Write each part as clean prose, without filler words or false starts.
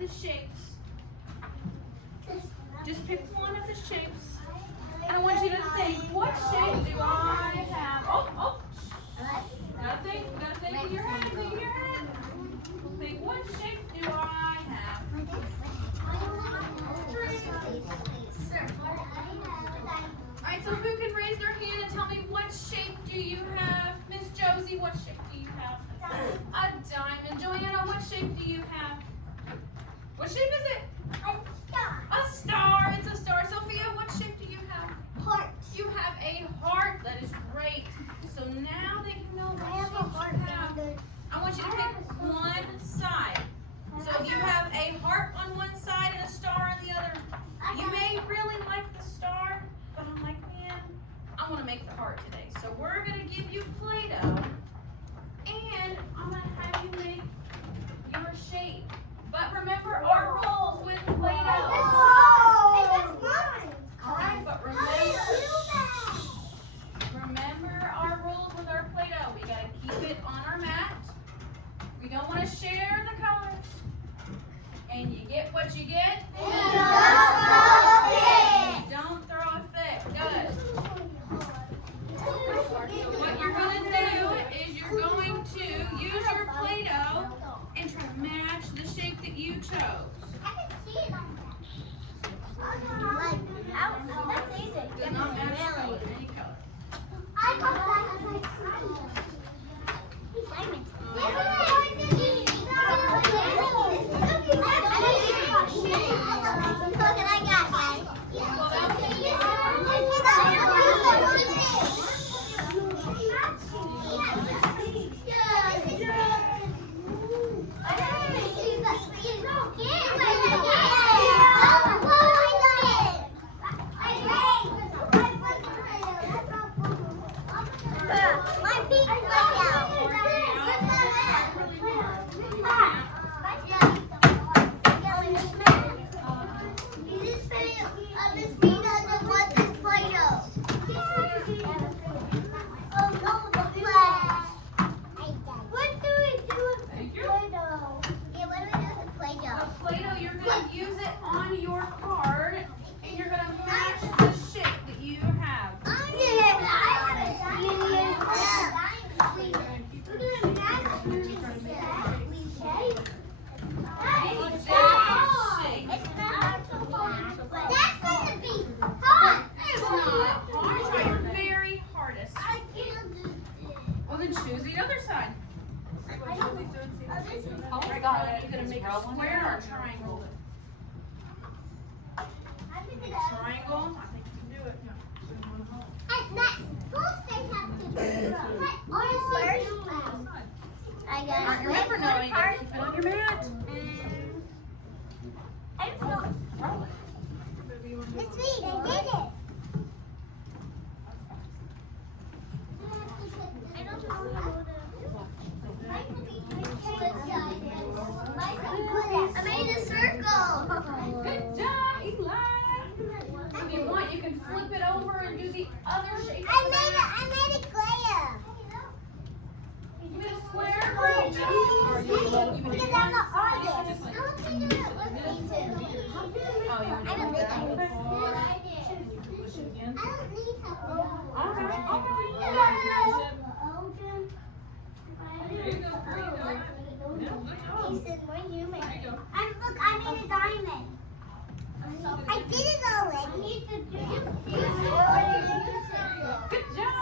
the shapes. Just pick one of the shapes. And I want you to think, what shape do I have? Oh. Gotta think in your head, Think, what shape do I have? Alright, so who can raise their hand and tell me what shape do you have? Miss Josie, what shape do you have? A diamond. Joanna, what shape do you have? What shape is it? A star. It's a star. Sophia, what shape do you have? Heart. You have a heart. That is great. So now that you know what shape you have, I want you to pick one side. So if you have a heart on one side and a star on the other, you may really like the star, but I'm like, man, I want to make the heart today. So we're going to give you Play-Doh, and I'm going to have you make your shape. But remember our rules with Play-Doh. All right, but remember our rules with our Play-Doh. We got to keep it on our mat. We don't want to share the colors. And you get what you get. And Don't throw a fit. Good. So what you're going to do is you're going to use your Play-Doh and try to match the shape that you chose. That's easy. Does not match color, any color. I thought that was choose the other side. Oh my God, are you going to make a square or a triangle? Triangle? I think you can do it. Alright, remember now, you got to keep it on your mat. It's me, I did it. I made a circle. Good job, Eli. If you want, you can flip it over and do the other shape. I made a square. You made a square or a Because I'm an artist. Oh, you want I to don't do think that? I would. Push it again. I don't need help. He said more human. Look, I made a diamond. I did it already. Good job.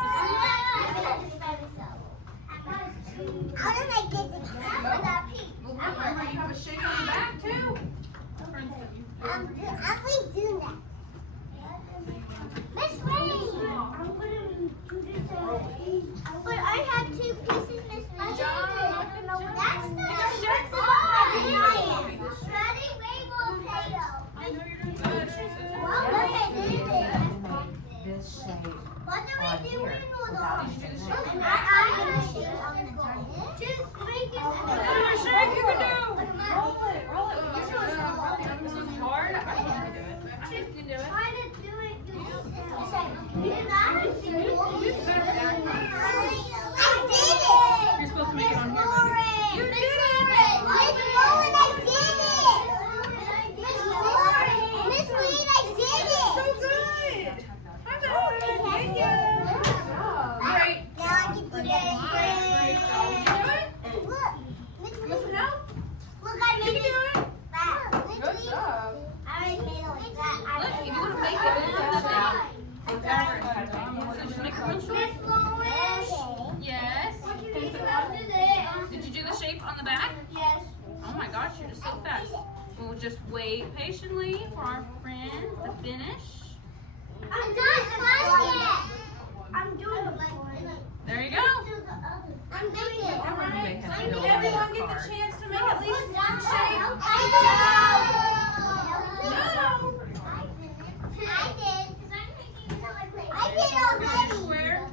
How did I get the camera that pink? Remember, you have a shape on the back too. I'm redoing that. Miss Ray! But I have two pieces, Miss Ray. That's not Shape. Daddy Rainbow potato. I know you're doing good. Well, look, I did it. This shape What do on we do here in Rudolph? without Did you do the shape? I have a shape on the top. Just make it. Do a shape you can do. Roll it. This was hard. I can't do it. just so fast. We'll just wait patiently for our friends to finish. I'm done. I'm doing the one. There you go. I'm doing it. All right. have So to did go everyone on get that the chance to make at least one shape? No. I did already. Square.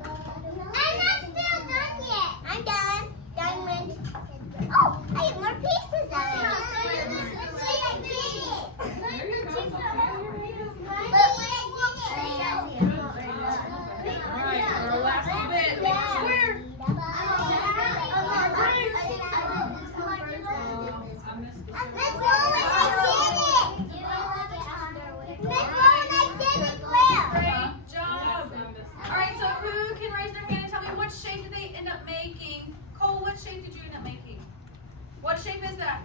I'm not still done yet. I'm done. Diamond. Oh, I get more pieces of it. See, I did it. All right. Our last bit. Make a square. Great job. All right. So who can raise their hand and tell me what shape did they end up making? Cole, what shape did you end up making? What shape is that?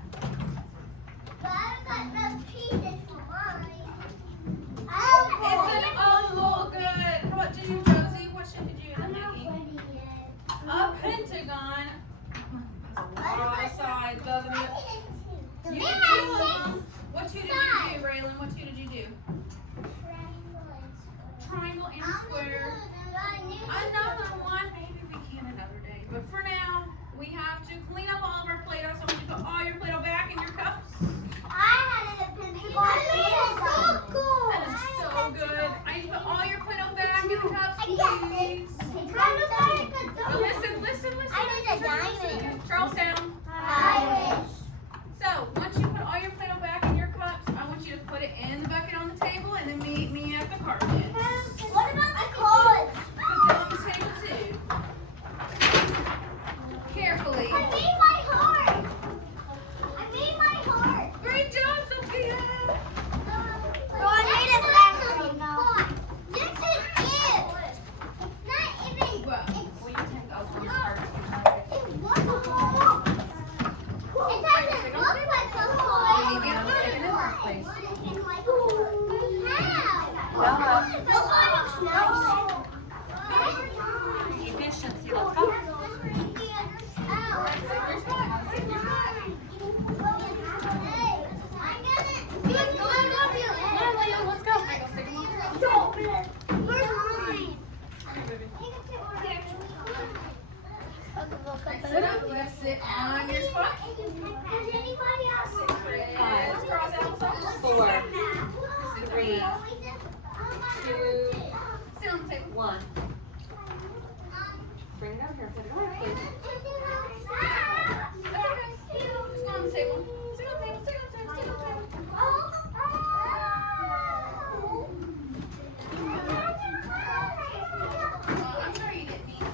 It's an oval. Good. How about you, Josie? What shape did you end up making? A pentagon. That's a lot of sides, doesn't it? You did two of them. What two did you do, Raylan? What two did you do? Triangle and square. Another one. Maybe we can another day. But for now, we have to clean up all of our Play-Doh. So I want you to put all your Play-Doh back in your cups. That is so good. I need to put all your Play-Doh back in your cups, please. But listen. I need a diamond. Charlestown. So, once you put all your Play-Doh back in your cups, I want you to put it in the bucket on the table and then meet me at the carpet. What about the cards? Put them on the table too. Carefully. I made my heart. Great job, Sophia. I made it faster. This is it. It's not even. Well, will you take off your carpet? It doesn't look like a heart. You get it in the workplace. How? The heart looks nice. Efficiency, let's go. Let's go. Sit up. You gotta sit on your spot. Sit crisscross elbows. 4, 3, 2, sit on the table. 1. Bring it over here. Put it over, please. That's okay. Just go on the table. Sit on the table. Sit on the table. Sit on the table. I'm sorry you didn't mean to.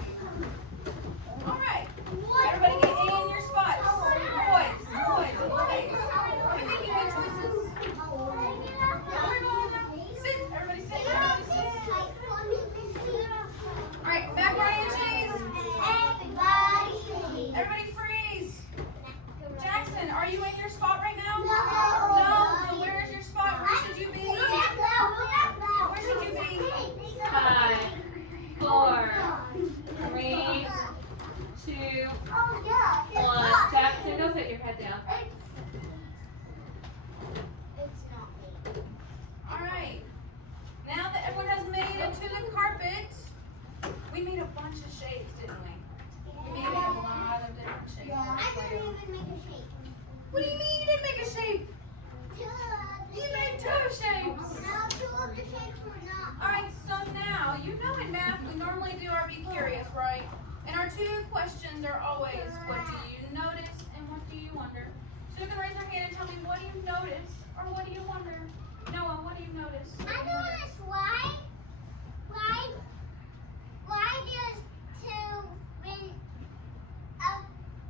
All right. Everybody get in your spots. Boys. You're making good choices. Sit. Everybody sit. All right. Back where I cheese. Everybody freeze. Jackson, are you in your spot right now? No. So where is your spot? Where should you be? Where should you be? 5, 4, 3, 2, 1. Jackson, go put your head down. All right. Now that everyone has made it to the carpet, we made a bunch of shapes, didn't we? We made a lot of different shapes. What do you mean you didn't make a shape? You made 2 shapes. All right, so now, you know in math we normally do our Be Curious, right? And our 2 questions are always, what do you notice and what do you wonder? So you can raise your hand and tell me, what do you notice or what do you wonder? Noah, what do you notice? Why there's 2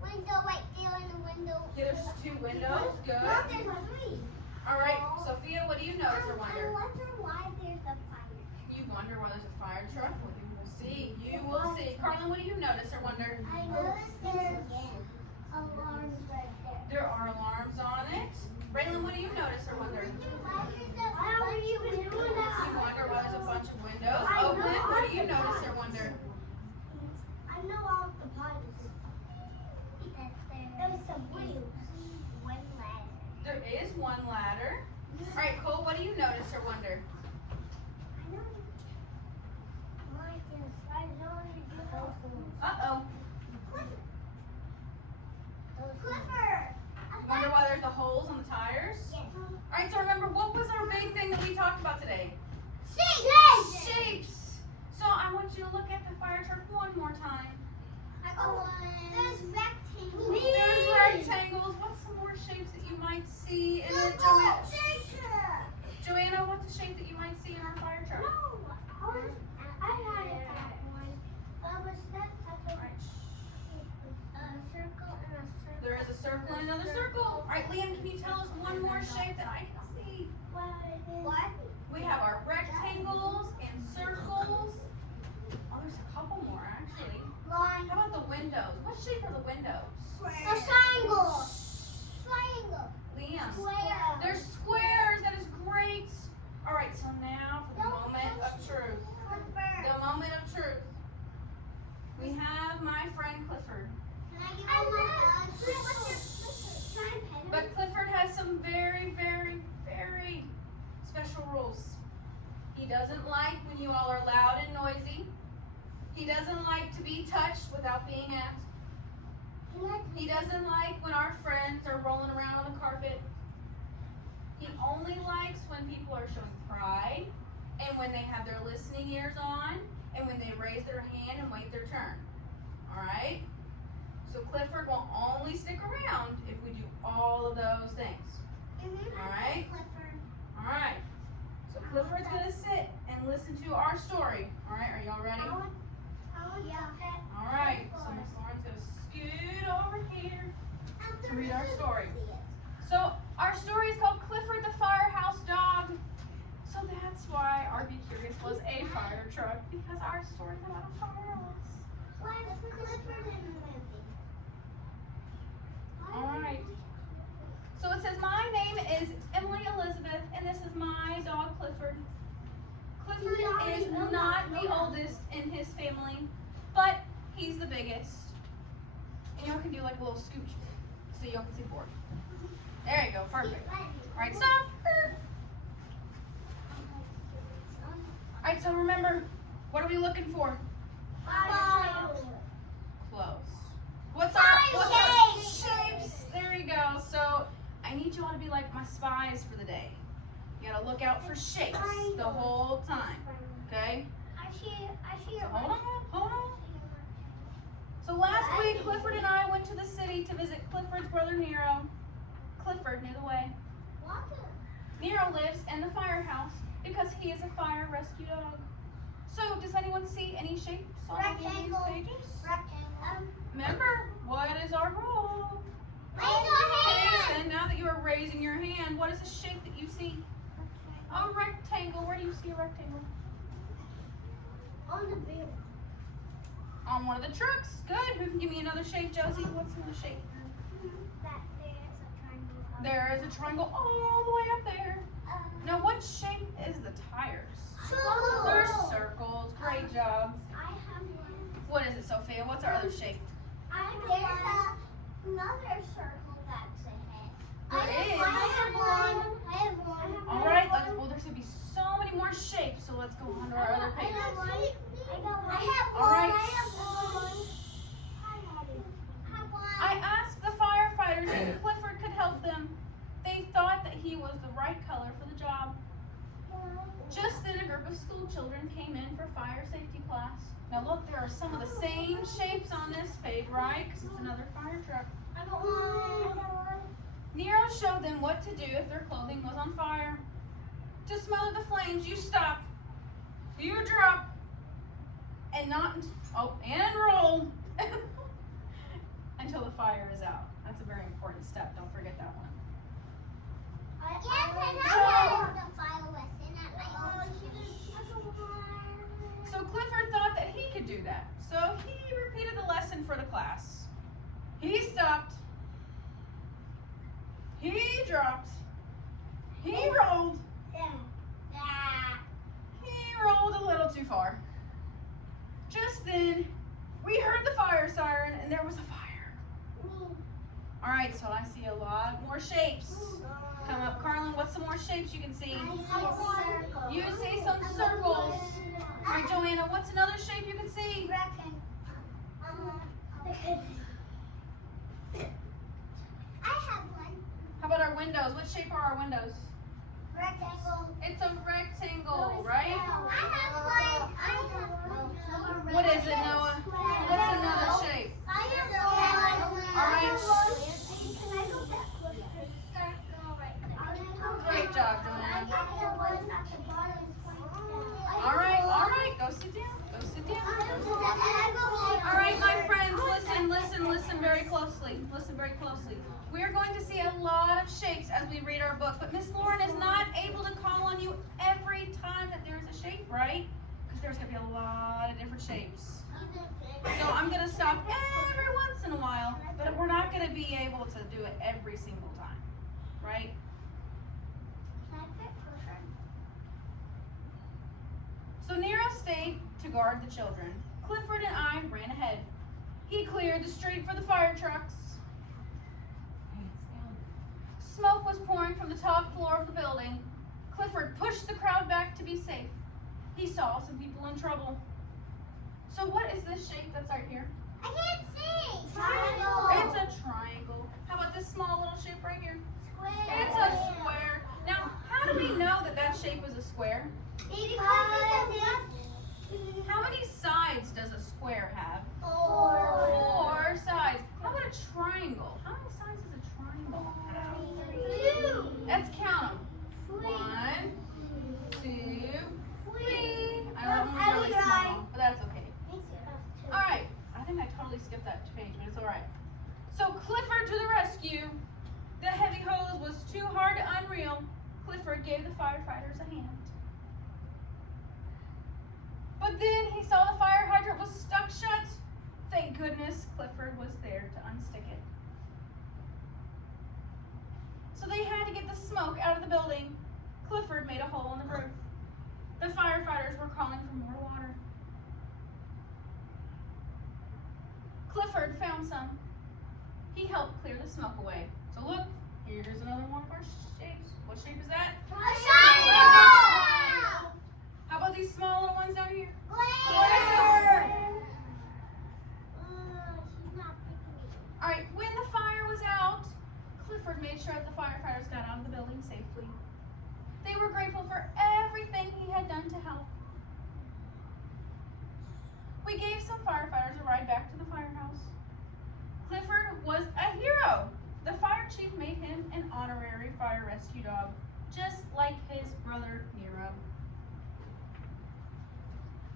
window right there in the window? There's 2 windows, good. There's 3. All right, Sophia, what do you notice or wonder? I wonder why there's a fire. You wonder why there's a fire truck? Well, you will see. You will see. Carlin, what do you notice or wonder? I noticed there's alarms right there. There are alarms on it. Braylon, what do you notice or wonder? How are you doing that? You wonder why there's a bunch of windows. Oakland, what do you notice or wonder? I know all the pipes. There's some wheels. One ladder. there is one ladder. All right, Cole, what do you notice or wonder? Uh-oh. Clifford. Wonder why there's the holes on the tires? Yes. All right, so remember, what was our big thing that we talked about today? Shapes. Shapes. So I want you to look at the fire truck one more time. There's rectangles. There's rectangles. What's some more shapes that you might see in a Joanna, what's a shape that you might see in our fire truck? I had it that one. Was that a circle and a circle? There is a circle and another circle. All right, Liam, can you tell us one more shape that I can see? What? We have our rectangles and circles. Oh, there's a couple more actually. Line. How about the windows? What shape are the windows? A triangle. Triangle. Liam. Square. They're squares. That is great. All right, so now for the moment of truth. The moment of truth. We have my friend Clifford. But Clifford has some very, very, very special rules. He doesn't like when you all are loud and noisy. He doesn't like to be touched without being asked. He doesn't like when our friends are rolling around on the carpet. He only likes when people are showing pride and when they have their listening ears on and when they raise their hand and wait their turn. Alright? So Clifford will only stick around if we do all of those things. Alright? Alright. So Clifford's going to sit and listen to our story. Alright, are y'all ready? Alright, so Miss Lauren's going to scoot over here to read our story. So our story is called Clifford the Firehouse Dog. So that's why RV Curious was a fire truck, because our story's about a firehouse. Why is Clifford in the movie? Alright. So it says, my name is Emily Elizabeth, and this is my dog Clifford. Clifford is not the oldest in his family, but he's the biggest. And y'all can do like a little scooch so y'all can see board. There you go, perfect. Alright, stop. Alright, so remember, what are we looking for? Close. What's our shapes? There you go. So I need you all to be like my spies for the day. You gotta look out for shapes the whole time. Okay? So hold on. So last week, Clifford and I went to the city to visit Clifford's brother Nero. Clifford knew the way. Nero lives in the firehouse because he is a fire rescue dog. So, does anyone see any shapes on any of these pages? Remember, what is our rule? Okay, so now that you are raising your hand, what is the shape that you see? A rectangle. Where do you see a rectangle? On the bill. On one of the trucks. Good. Who can give me another shape, Josie? What's another shape? There is a triangle all the way up there. Now, what shape is the tires? They're circles. Great job. What is it, Sophia? What's our other shape? There's another circle that's ahead. There is. I have one. All right. Well, there's gonna be so many more shapes. So let's go on to our other pages. All right. I asked the firefighters if Clifford could help them. They thought that he was the right color for the job. Just then, a group of school children came in for fire safety class. Now look, there are some of the same shapes on this page, right? Because it's another fire truck. Nero showed them what to do if their clothing was on fire. To smother the flames, you stop, you drop, and roll until the fire is out. That's a very important step. Don't forget that one. So Clifford thought that he could do that. So he repeated the lesson for the class. He stopped. He dropped. He rolled. He rolled a little too far. Just then, we heard the fire siren and there was a fire. All right, so I see a lot more shapes. Come up, Carlin. What's some more shapes you can see? I You see some circles. All right, Joanna, what's another shape you can see? I have one. How about our windows? What shape are our windows? Rectangle. It's a rectangle, right? I have one. What is it, Noah? What's another shape? I have one. All right. Can I go back? Great job, Joanna. All right. Go sit down. Go sit down. All right, my friends, listen very closely. Listen very closely. We're going to see a lot of shapes as we read our book, but Miss Lauren is not able to call on you every time that there's a shape, right? Because there's going to be a lot of different shapes. So I'm going to stop every once in a while, but we're not going to be able to do it every single time, right? So Nero stayed to guard the children. Clifford and I ran ahead. He cleared the street for the fire trucks. Smoke was pouring from the top floor of the building. Clifford pushed the crowd back to be safe. He saw some people in trouble. So what is this shape that's right here? I can't see. Triangle. It's a triangle. How about this small little shape right here? It's a square. Now, how do we know that that shape is a square? How many sides does a square have? 4 sides. How about a triangle? How many sides does a triangle have? 2. Let's count them. 1, 2, 3. I love them really small, but that's okay. All right. I think I totally skipped that page, but it's all right. So Clifford to the rescue. The heavy hose was too hard to unreel. Clifford gave the firefighters a hand. But then he saw the fire hydrant was stuck shut. Thank goodness Clifford was there to unstick it. So they had to get the smoke out of the building. Clifford made a hole in the roof. The firefighters were calling for more water. Clifford found some. He helped clear the smoke away. So look, here's another one of our shapes. What shape is that? How about these small little ones down here? All right, when the fire was out, Clifford made sure that the firefighters got out of the building safely. They were grateful for everything he had done to help. We gave some firefighters a ride back to the firehouse. Clifford was a hero. The fire chief made him an honorary fire rescue dog, just like his brother Nero.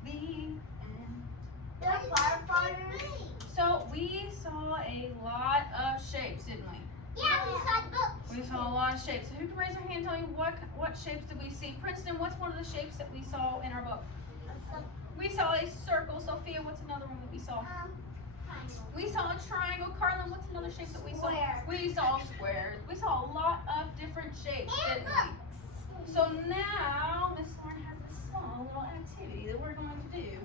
The end. So we saw a lot of shapes, didn't we? Yeah, we saw books. We saw a lot of shapes. So who can raise their hand and tell me what shapes did we see? Princeton, what's one of the shapes that we saw in our book? We saw a circle. Sophia, what's another one that we saw? We saw a triangle. Carlin, what's another shape that we saw? Square. We saw squares. We saw a lot of different shapes, And didn't we? So now Miss Lauren has this small little activity that we're going to do.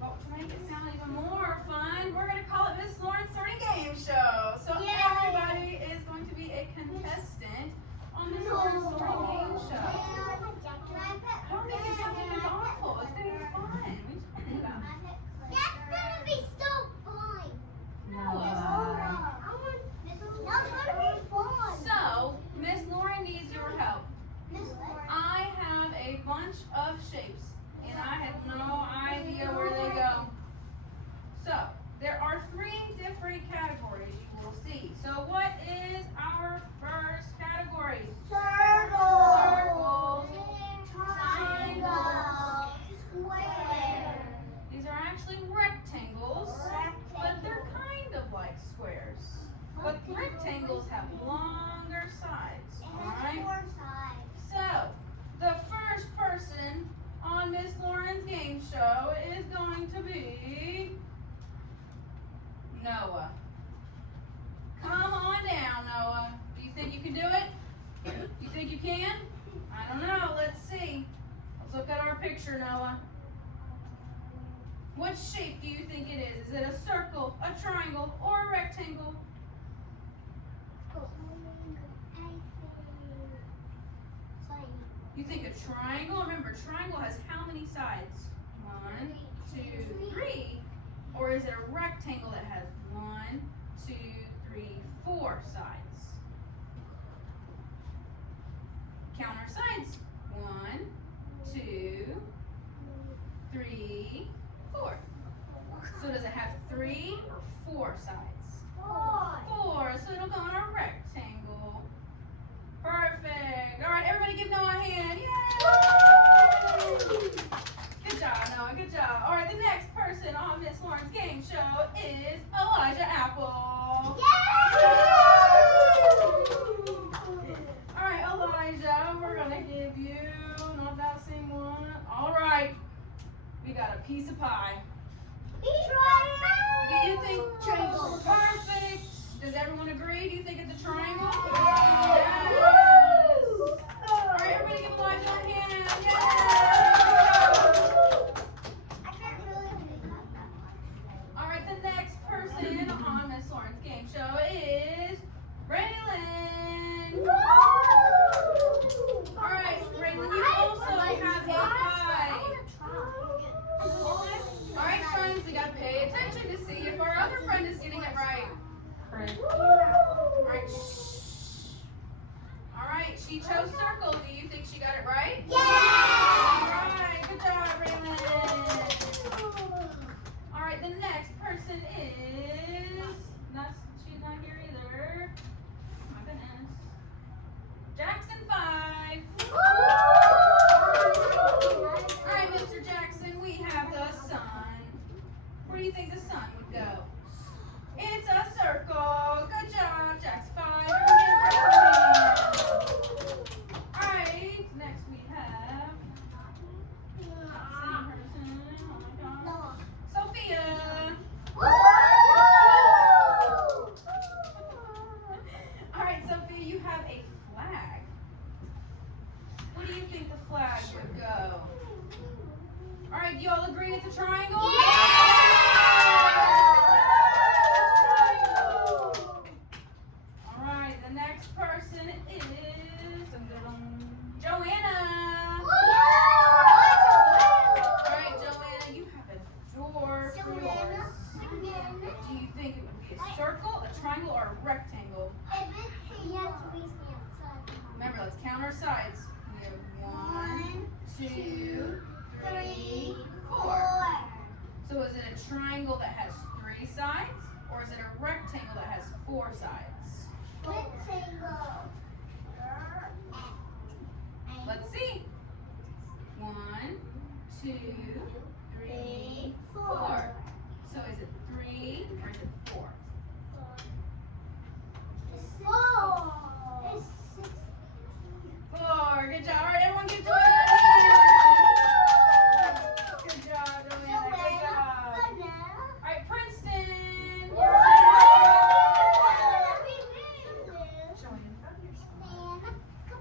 But to make it sound even more fun, we're going to call it Miss Lauren's Sorting Game Show. So Yay. everybody is going to be a contestant on Miss Lauren's Sorting Game Show. Don't make it something that's awful. It's going to be fun. We should do that. That's gonna be so fun. That's gonna be fun. So, Miss Lauren needs your help. I have a bunch of shapes, and I have no idea where they go. So, there are 3 different categories you will see. So, what is our first category? Circles. Triangles. Square. These are actually rectangles, but they're kind of like squares. But rectangles have longer sides, alright? So, the first person on Miss Lauren's game show is going to be Noah. Come on down, Noah. Do you think you can do it? You think you can? I don't know. Let's see. Let's look at our picture, Noah. What shape do you think it is? Is it a circle, a triangle, or a rectangle? You think a triangle, remember triangle has how many sides? 1, 2, 3. Or is it a rectangle that has 1, 2, 3, 4 sides? Count our sides. 1, 2, 3, 4. So does it have 3 or 4 sides? 4. So it'll go on a rectangle. Perfect. All right, everybody give Noah a hand. Yay! Good job, Noah. Good job. All right, the next person on Miss Lauren's game show is Elijah Apple. All right, Elijah, we're gonna give you not that same one. All right, we got a piece of pie. Do you think triangle? Perfect. Does everyone agree? Do you think it's a triangle? Yes. All right, everybody give Elijah a hand. Yay! All right, the next person on Miss Lauren's game show is Braylon. All right, Braylon, you also have a pie. All right, friends, we gotta pay attention to see if our other friend is getting it right. All right, shh. All right, she chose circle. Do you think she got it right? Yeah! All right, good job, Braylon. All right, the next person is, she's not here either. My goodness. Jackson 5. All right, Mr. Jackson, we have the sun. Where do you think the sun would go? It's a circle. Good job, Jackson 5. All right, next we have same person. Oh my God. Sophia. All right, Sophia, you have a flag. Where do you think the flag would go? All right, do you all agree it's a triangle? All right, the next person is Joanna. All right, Joanna, you have a door for yours. Do you think it would be a circle, a triangle, or a rectangle? Remember, let's count our sides. We have 1, 2, 3, 4. So is it a triangle that has 3 sides, or is it a rectangle that has 4 sides? Let's see. 1, 2, 3, 4. So is it 3 or is it 4? 4. Good job. All right, everyone give Joanna a hand. Good job, Joanna. Good job. All right, Princeton.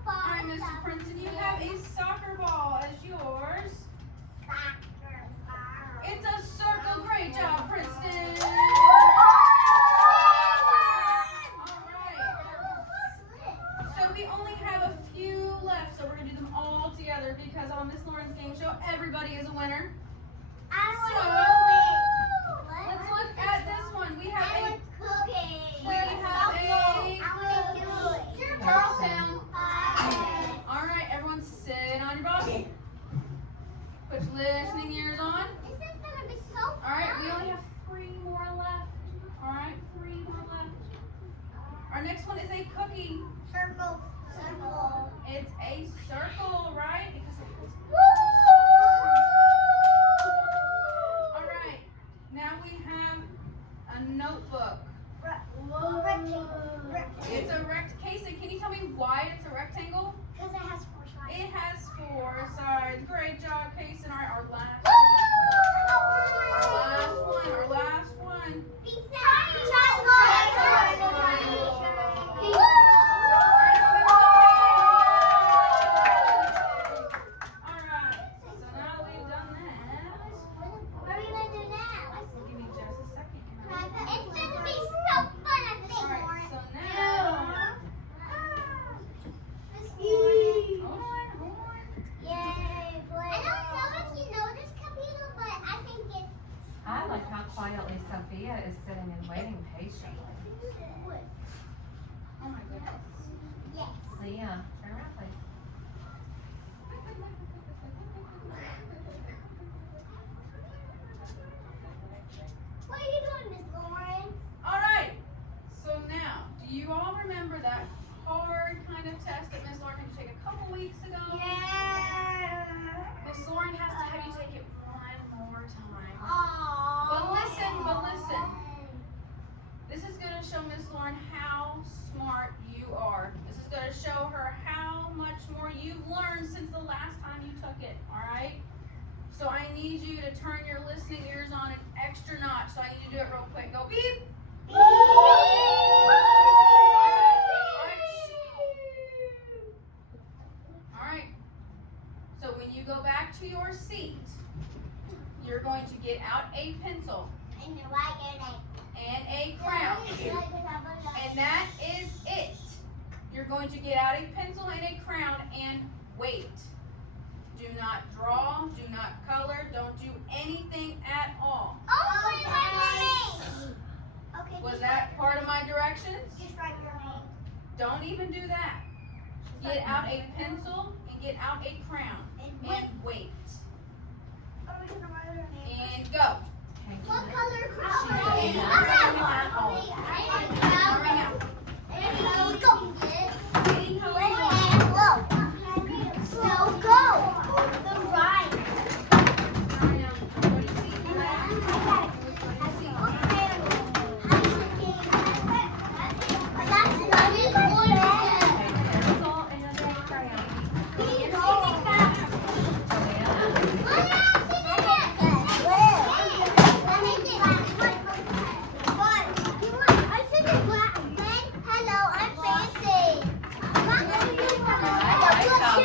All right, Mr. Princeton, you have a soccer ball as yours. It's a circle. Great job, Princeton. All right. So we only have a few left, so we're going to do them all together because on Miss Lauren's game show, everybody is a winner. Let's look at this one. We have a Charlestown. All right, everyone sit on your body. Put your listening ears on. All right, we only have 3 more left. All right, 3 more left. Our next one is a cookie. Circle. It's a circle, right? Because it has. All right, now we have a notebook. It's a Casey, can you tell me why it's a rectangle? Because it has 4 sides. It has 4 sides. Great job, Casey. All right, our last one. Oh my goodness. Yes. Leah, turn around, please. What are you doing, Miss Lauren? All right. So now, do you all remember that hard kind of test that Miss Lauren had you take a couple weeks ago? Yeah. Miss Lauren has to have you take it one more time. Aww. But listen. This is going to show Miss Lauren how smart you are. This is going to show her how much more you've learned since the last time you took it, all right? So I need you to turn your listening ears on an extra notch. So I need you to do it real quick. Go beep. All right. So when you go back to your seat, you're going to get out a pencil And you write your name. and a crown. And that is it. You're going to get out a pencil and a crown and wait. Do not draw, do not color, don't do anything at all. Okay. Was that part of my directions? Just write your name. Don't even do that. Get out a pencil and get out a crown and wait. Are we gonna write our name? And go. What color crown? Hurry now. Any color you want. Hurry now. Go to your seat. Pencil and a crayon.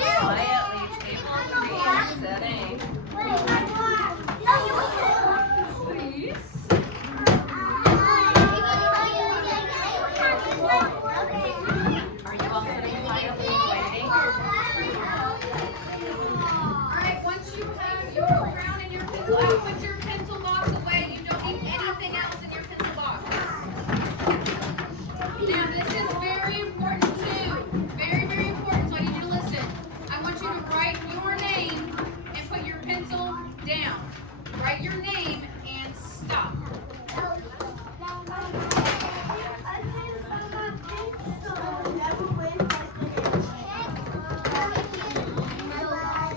Quietly, table 3 is setting. Please. Are you all sitting quietly waiting? Alright, once you have your crown and your pencil out, put your pencil box away. You don't need anything else in your pencil box. Now this is very important too. Very, very important, so I need you to listen. I want you to write your name and put your pencil down. Write your name and stop.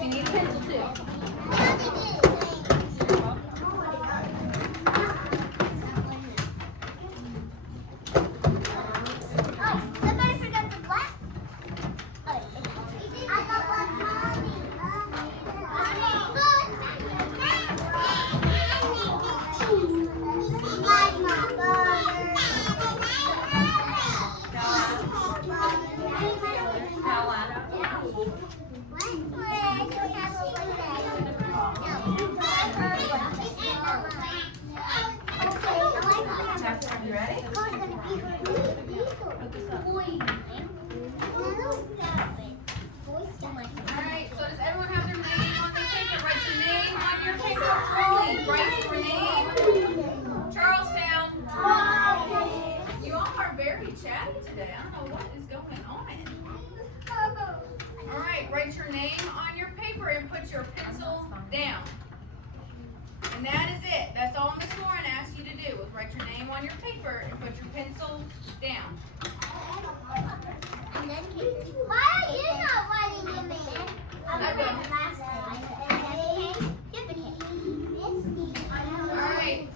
You need a pencil too. Somebody forgot the black. I got one. Jackson, you ready? Alright, so does everyone have their name on their paper? Write your name on your paper. Only write your name. Charlestown. You all are very chatty today. I don't know what is going on. Alright, write your name on your paper and put your pencil down. And that is it. That's all Miss Lauren asked you to do, was write your name on your paper and put your pencil down. Why are you not writing your name? I will. Alright.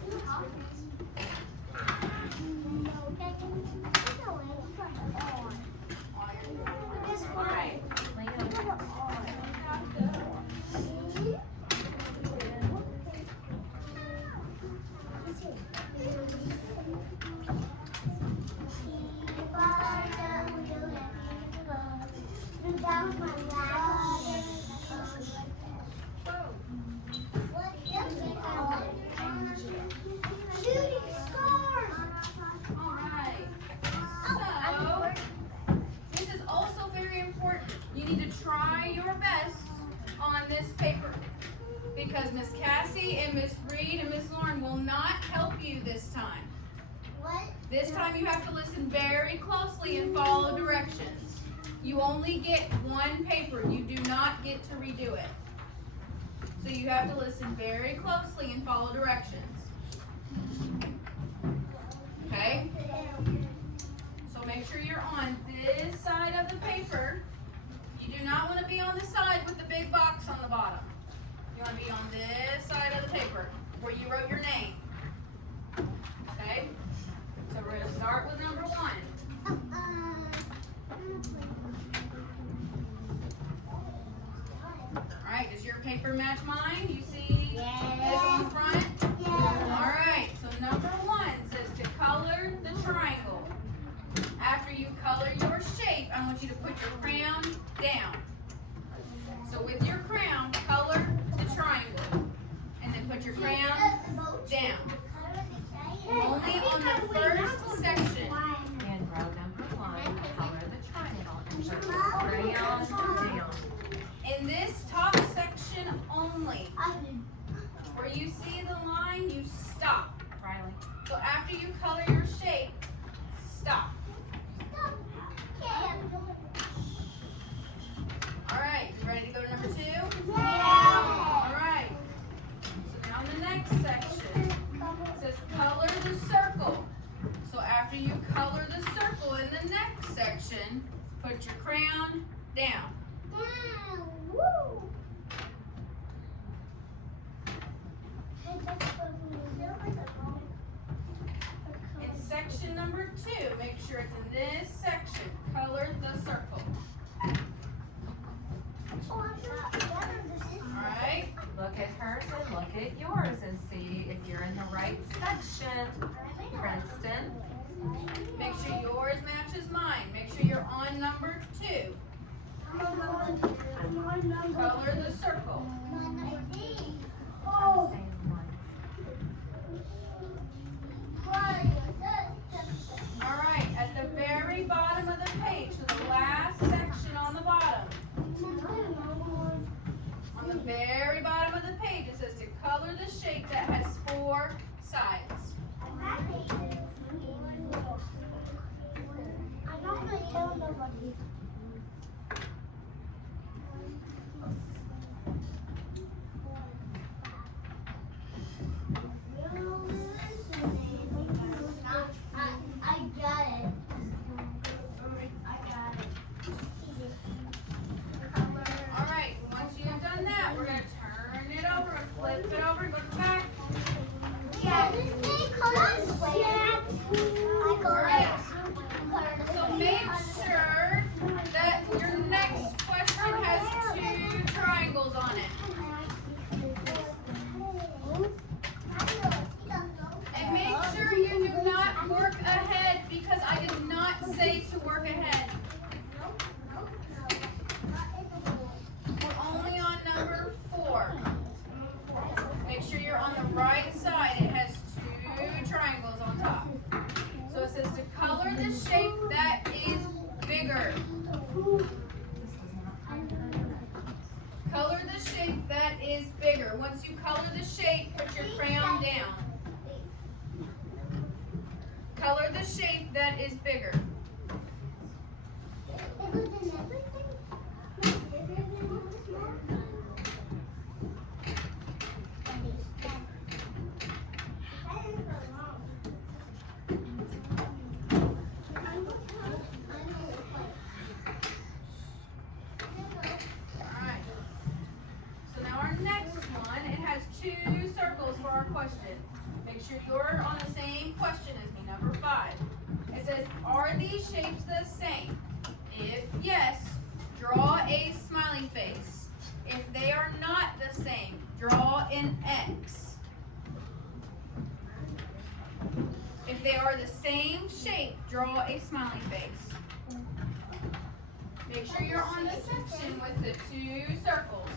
Alright. Alright. So, this is also very important. You need to try your best on this paper. Because Miss Cassie and Miss Reed and Miss Lauren will not help you this time. What? This time you have to listen very closely and follow directions. You only get one paper. You do not get to redo it. So you have to listen very closely and follow directions. Okay? So make sure you're on this side of the paper. You do not want to be on the side with the big box on the bottom. You want to be on this side of the paper where you wrote your name. Okay? So we're going to start with number 1. Alright, does your paper match mine? You see this on the front? Alright, so number 1 says to color the triangle. After you color your shape, I want you to put your crayon down. So with your crayon, color the triangle. And then put your crayon down. Only on the first section. In row number 1, color the triangle and put your crayon down. In this top section only, where you see the line, you stop. Riley. So after you color your shape, stop. Alright, you ready to go to number 2? Alright. So now in the next section, it says color the circle. So after you color the circle in the next section, put your crayon down. In section number 2, make sure it's in this section. Color the circle. Alright? Look at hers and look at yours and see if you're in the right section. Princeton. Make sure yours matches mine. Make sure you're on number 2. Color the circle. Same one. Alright, at the very bottom of the page, so the last section on the bottom. On the very bottom of the page, it says to color the shape that has 4 sides. Alright, once you've done that, we're going to turn it over and flip it over and go to the back. So make sure that your next question has 2 triangles on it. And make sure you do not work ahead because I did not say to work ahead. We're only on number 4. Make sure you're on the right side. It has 2 triangles on top. So it says to color the shape that is bigger. Color the shape that is bigger. Once you color the shape, put your crayon down. Color the shape that is bigger. Alright. So now our next one, it has 2 circles for our question. Make sure you're on the same question as me, number 5. It says, are these shapes the same? If yes, draw a smiley face. If they are not the same, draw an X. If they are the same shape, draw a smiley face. Make sure you're on the section with the 2 circles.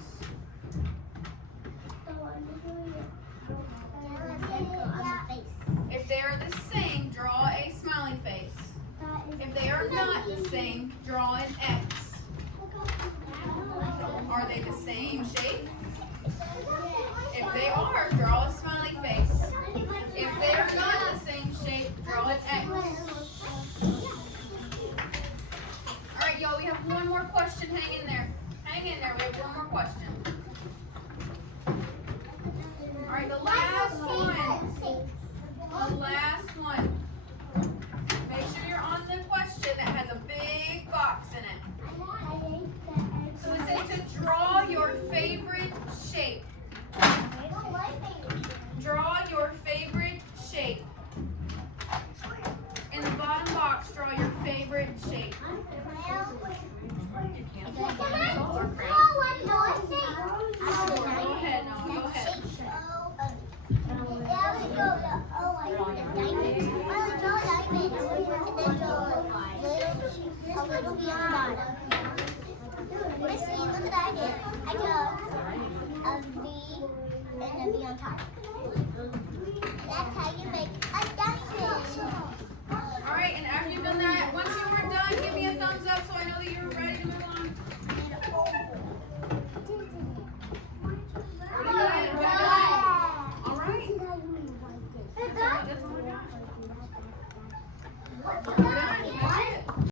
If they are the same, draw a smiley face. If they are not the same, draw an X. Are they the same shape? If they are, draw a smiley face. If they are not the same shape, draw an X. hang in there. We have one more question. All right, the last one. The last one. Make sure you're on the question that has a big box in it. So it says to draw your favorite shape. Draw your favorite shape. In the bottom box, draw your favorite shape. Go ahead, Noah, go ahead. Missy, look at that again. I drew a V and a V on top. That's how you make a diamond. All right, and after you've done that, once you are done, give me a thumbs up so I know that you're